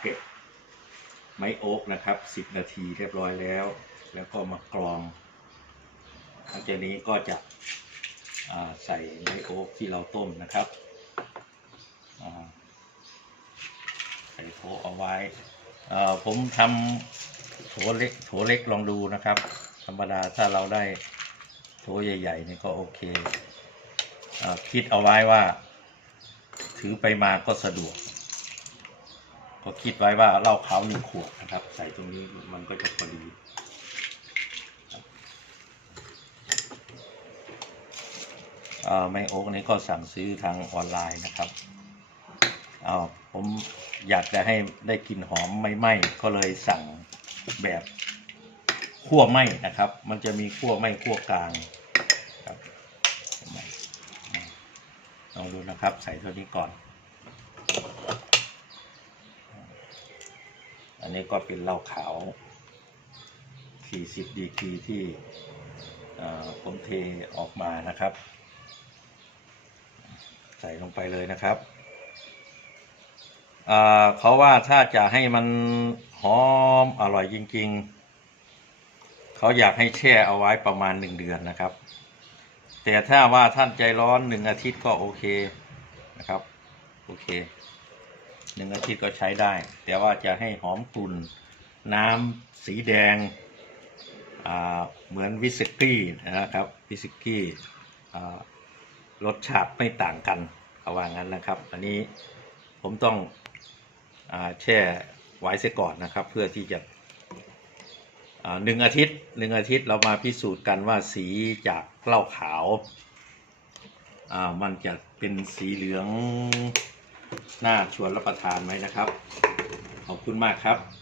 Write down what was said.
เก็บไม้โอ๊กนะครับ 10 นาทีเรียบร้อยแล้ว แล้วก็มากรองหลังจากนี้ก็จะใส่ไม้โอ๊กที่เราต้มนะครับใส่โถเอาไว้ ผมทำโถเล็กโถเล็กลองดูนะครับ ธรรมดาถ้าเราได้โถใหญ่ๆนี่ก็โอเคอคิดเอาไว้ว่า ถือไปมาก็สะดวก ก็คิดไว้ว่าเหล้าขาวหนึ่งขวดนะครับ ใส่ตรงนี้มันก็จะพอดีเอ่อไมโอ๊กนี้ก็สั่งซื้อทางออนไลน์นะครับเอ่อผมอยากจะให้ได้กลิ่นหอมไม่ไหม้ก็เลยสั่งแบบคั่วไหม้นะครับ มันจะมีคั่วไหม้คั่วกลางครับลองดูนะครับ ใส่ตัวนี้ก่อน อันนี้ก็เป็นเหล้าขาว 40 ดีกรีที่ผมเทออกมานะครับ ใส่ลงไปเลยนะครับเขาว่าถ้าจะให้มันหอมอร่อยจริง ๆ เขาอยากให้แช่เอาไว้ประมาณหนึ่งเดือนนะครับ แต่ถ้าว่าท่านใจร้อนหนึ่งอาทิตย์ก็โอเคนะครับ โอเค หนึ่งอาทิตย์ก็ใช้ได้ แต่ว่าจะให้หอมกลุ่นน้ำสีแดงเหมือนวิสกี้นะครับวิสกี้รสชาติไม่ต่างกันเขาว่างั้นนะครับ อันนี้ผมต้องอแช่ไว้เสียก่อนนะครับ เพื่อที่จะหนึ่งอาทิตย์หนึ่งอาทิตย์เรามาพิสูจน์กันว่าสีจากเหล้าขาวมันจะเป็นสีเหลือง น่าชวนรับประทานไหมนะครับ ขอบคุณมากครับ